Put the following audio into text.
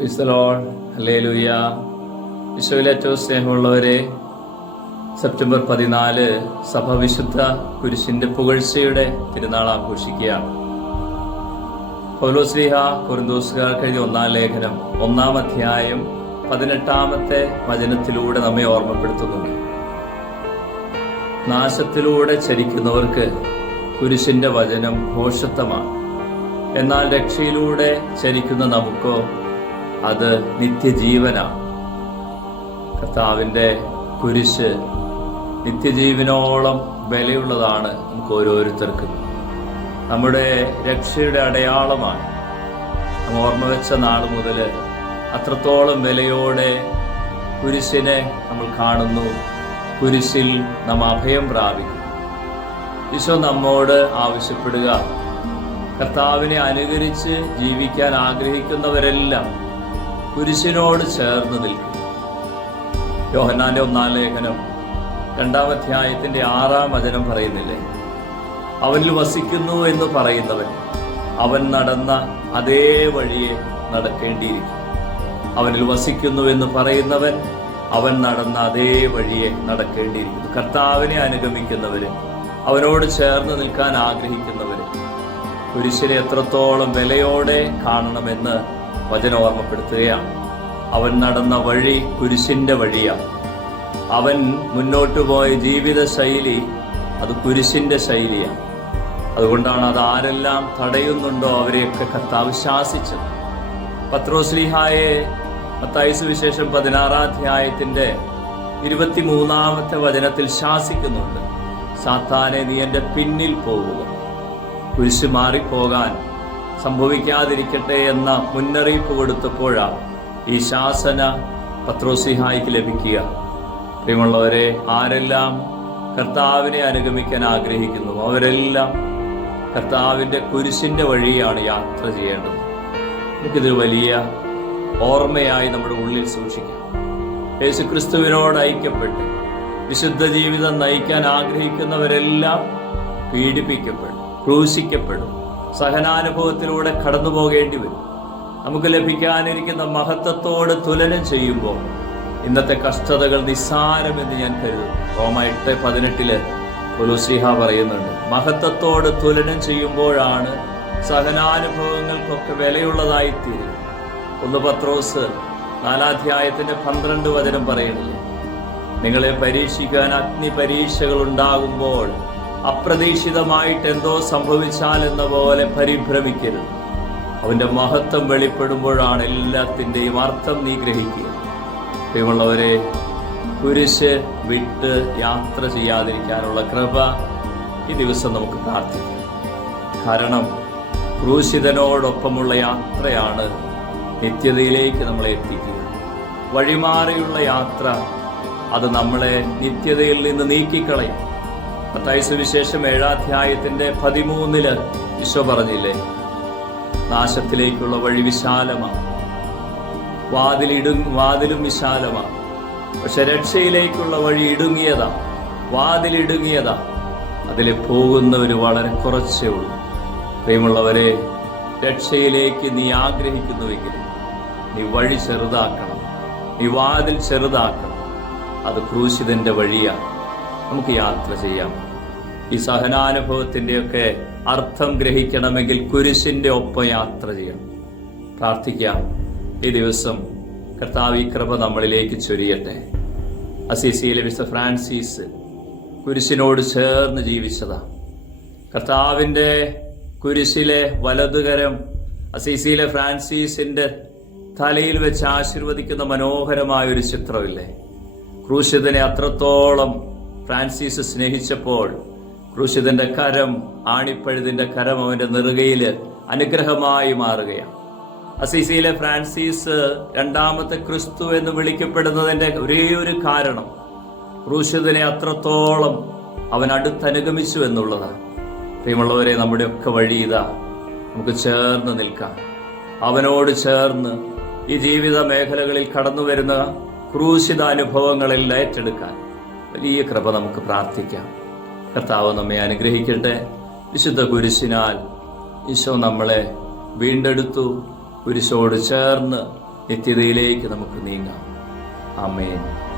Praise the Lord. Hallelujah. ഈശോയിൽ ഏറ്റവും സ്നേഹമുള്ളവരെ, സെപ്റ്റംബർ 14 സഭ വിശുദ്ധ കുരിശിന്റെ പുകഴ്ചയുടെ തിരുനാൾ ആഘോഷിക്കുകയാണ്. പൗലോസ്ലീഹ കൊരിന്തോസുകാർക്ക് എഴുതിയ 1-ാം ലേഖനം 1-ാം അധ്യായം 18-ാമത്തെ വചനത്തിലൂടെ നമ്മെ ഓർമ്മപ്പെടുത്തുന്നുണ്ട്. നാശത്തിലൂടെ ചരിക്കുന്നവർക്ക് കുരിശിന്റെ വചനം ഭോഷത്വമാണ്. എന്നാൽ രക്ഷയിലൂടെ ചരിക്കുന്ന നമുക്കോ അത് നിത്യജീവനാണ്. കർത്താവിൻ്റെ കുരിശ് നിത്യജീവനോളം വിലയുള്ളതാണ്. നമുക്ക് ഓരോരുത്തർക്കും നമ്മുടെ രക്ഷയുടെ അടയാളമാണ്. നമ്മൾ ഓർമ്മ വെച്ച നാൾ മുതൽ അത്രത്തോളം വിലയോടെ കുരിശിനെ നമ്മൾ കാണുന്നു. കുരിശിൽ നാം അഭയം പ്രാപിക്കും. ഈശോ നമ്മോട് ആവശ്യപ്പെടുക, കർത്താവിനെ അനുകരിച്ച് ജീവിക്കാൻ ആഗ്രഹിക്കുന്നവരെല്ലാം കുരിശിനോട് ചേർന്ന് നിൽക്കും. യോഹന്നാന്റെ 1-ാം ലേഖനം 2-ാം അധ്യായത്തിന്റെ 6-ാം വചനം പറയുന്നില്ലേ, അവനിൽ വസിക്കുന്നു എന്ന് പറയുന്നവൻ അവൻ നടന്ന അതേ വഴിയെ നടക്കേണ്ടിയിരിക്കും. അവനിൽ വസിക്കുന്നു എന്ന് പറയുന്നവൻ അവൻ നടന്ന അതേ വഴിയെ നടക്കേണ്ടിയിരിക്കുന്നു. കർത്താവിനെ അനുഗമിക്കുന്നവര്, അവനോട് ചേർന്ന് നിൽക്കാൻ ആഗ്രഹിക്കുന്നവര് കുരിശിനെ എത്രത്തോളം വിലയോടെ കാണണമെന്ന് വചനം ഓർമ്മപ്പെടുത്തുകയാണ്. അവൻ നടന്ന വഴി കുരിശിന്റെ വഴിയാണ്. അവൻ മുന്നോട്ട് പോയ ജീവിത ശൈലി അത് കുരിശിന്റെ ശൈലിയാണ്. അതുകൊണ്ടാണ് അത് ആരെല്ലാം തടയുന്നുണ്ടോ അവരെയൊക്കെ കർത്താവ് ശാസിച്ചത്. പത്രോസ്ലീഹായെ മത്തായി സുവിശേഷം 16-ാം അധ്യായത്തിന്റെ 23-ാമത്തെ വചനത്തിൽ ശാസിക്കുന്നുണ്ട്. സാത്താനെ, നീ എൻ്റെ പിന്നിൽ പോവുക. കുരിശ് മാറിപ്പോകാൻ സംഭവിക്കാതിരിക്കട്ടെ എന്ന മുന്നറിയിപ്പ് കൊടുത്തപ്പോഴാണ് ഈ ശാസന പത്രോസ്ലീഹായ്ക്ക് ലഭിക്കുക. പ്രിയമുള്ളവരെ, ആരെല്ലാം കർത്താവിനെ അനുഗമിക്കാൻ ആഗ്രഹിക്കുന്നു അവരെല്ലാം കർത്താവിൻ്റെ കുരിശിന്റെ വഴിയാണ് യാത്ര ചെയ്യേണ്ടത്. നമുക്കിതൊരു വലിയ ഓർമ്മയായി നമ്മുടെ ഉള്ളിൽ സൂക്ഷിക്കാം. യേശുക്രിസ്തുവിനോട് ഐക്യപ്പെട്ട് വിശുദ്ധ ജീവിതം നയിക്കാൻ ആഗ്രഹിക്കുന്നവരെല്ലാം പീഡിപ്പിക്കപ്പെടും, ക്രൂശിക്കപ്പെടും, സഹനാനുഭവത്തിലൂടെ കടന്നു പോകേണ്ടി വരും. നമുക്ക് ലഭിക്കാനിരിക്കുന്ന മഹത്വത്തോട് തുലനം ചെയ്യുമ്പോൾ ഇന്നത്തെ കഷ്ടതകൾ നിസ്സാരമെന്ന് ഞാൻ കരുതുന്നു. റോമ 8:18 പൗലോസ്ലീഹ പറയുന്നുണ്ട്, മഹത്വത്തോട് തുലനം ചെയ്യുമ്പോഴാണ് സഹനാനുഭവങ്ങൾക്കൊക്കെ വിലയുള്ളതായിത്തീരുന്നത്. 1 പത്രോസ് 4-ാം അധ്യായത്തിന്റെ 12 വചനം പറയുന്നില്ലേ, നിങ്ങളെ പരീക്ഷിക്കാൻ അഗ്നി പരീക്ഷകൾ ഉണ്ടാകുമ്പോൾ അപ്രതീക്ഷിതമായിട്ട് എന്തോ സംഭവിച്ചാൽ എന്ന പോലെ പരിഭ്രമിക്കരുത്. അവന്റെ മഹത്വം വെളിപ്പെടുമ്പോഴാണ് എല്ലാത്തിൻ്റെയും അർത്ഥം നീ ഗ്രഹിക്കുക. പ്രിയമുള്ളവരെ, കുരിശ് വിട്ട് യാത്ര ചെയ്യാതിരിക്കാനുള്ള കൃപ ഈ ദിവസം നമുക്ക് പ്രാർത്ഥിക്കാം. കാരണം ക്രൂശിതനോടൊപ്പമുള്ള യാത്രയാണ് നിത്യതയിലേക്ക് നമ്മളെ എത്തിക്കുക. വഴിമാറിയുള്ള യാത്ര അത് നമ്മളെ നിത്യതയിൽ നിന്ന് നീക്കിക്കളയും. മത്തായി സുവിശേഷം 7-ാം അധ്യായത്തിന്റെ 13 ഈശോ പറഞ്ഞില്ലേ, നാശത്തിലേക്കുള്ള വഴി വിശാലമാണ്, വാതിലും വിശാലമാണ്, പക്ഷെ രക്ഷയിലേക്കുള്ള വഴി ഇടുങ്ങിയതാ, വാതിലിടുങ്ങിയതാ, അതിൽ പോകുന്നവർ വളരെ കുറച്ചേ ഉള്ളൂ. പ്രിയമുള്ളവരെ, രക്ഷയിലേക്ക് നീ ആഗ്രഹിക്കുന്നുവെങ്കിൽ നീ വഴി ചെറുതാക്കണം, നീ വാതിൽ ചെറുതാക്കണം. അത് ക്രൂശിതന്റെ വഴിയാണ്. നമുക്ക് യാത്ര ചെയ്യാം. ഈ സഹനാനുഭവത്തിൻ്റെയൊക്കെ അർത്ഥം ഗ്രഹിക്കണമെങ്കിൽ കുരിശിന്റെ ഒപ്പം യാത്ര ചെയ്യണം. പ്രാർത്ഥിക്കാം. ഈ ദിവസം കർത്താവ് ഈ കൃപ നമ്മളിലേക്ക് ചൊരിയട്ടെ. അസീസിയിലെ വിശുദ്ധ ഫ്രാൻസിസ് കുരിശിനോട് ചേർന്ന് ജീവിച്ചതാ. കർത്താവിൻ്റെ കുരിശിലെ വലതുകരം അസീസിയിലെ ഫ്രാൻസിസിന്റെ തലയിൽ വെച്ച് ആശീർവദിക്കുന്ന മനോഹരമായൊരു ചിത്രമില്ലേ? ക്രൂശിതനെ അത്രത്തോളം ഫ്രാൻസിസ് സ്നേഹിച്ചപ്പോൾ ക്രൂശിതന്റെ കരം, ആണിപ്പഴുതിന്റെ കരം അവന്റെ നെറുകയിൽ അനുഗ്രഹമായി മാറുകയാണ്. അസീസിയിലെ ഫ്രാൻസിസ് 2-ാമത്തെ ക്രിസ്തു എന്ന് വിളിക്കപ്പെടുന്നതിന്റെ ഒരേ ഒരു കാരണം ക്രൂശിതനെ അത്രത്തോളം അവൻ അടുത്തനുഗമിച്ചു എന്നുള്ളതാണ്. പ്രിയമുള്ളവരെ, നമ്മുടെയൊക്കെ വഴി ഇതാ. നമുക്ക് ചേർന്ന് നിൽക്കാം. അവനോട് ചേർന്ന് ഈ ജീവിത മേഖലകളിൽ കടന്നു വരുന്ന ക്രൂശിതാനുഭവങ്ങളെല്ലാം ഏറ്റെടുക്കാൻ വലിയ കൃപ നമുക്ക് പ്രാർത്ഥിക്കാം. കർത്താവ് നമ്മെ അനുഗ്രഹിക്കട്ടെ. വിശുദ്ധ കുരിശിനാൽ ഈശോ നമ്മളെ വീണ്ടെടുത്തു. കുരിശോട് ചേർന്ന് നിത്യതയിലേക്ക് നമുക്ക് നീങ്ങാം. ആമേൻ.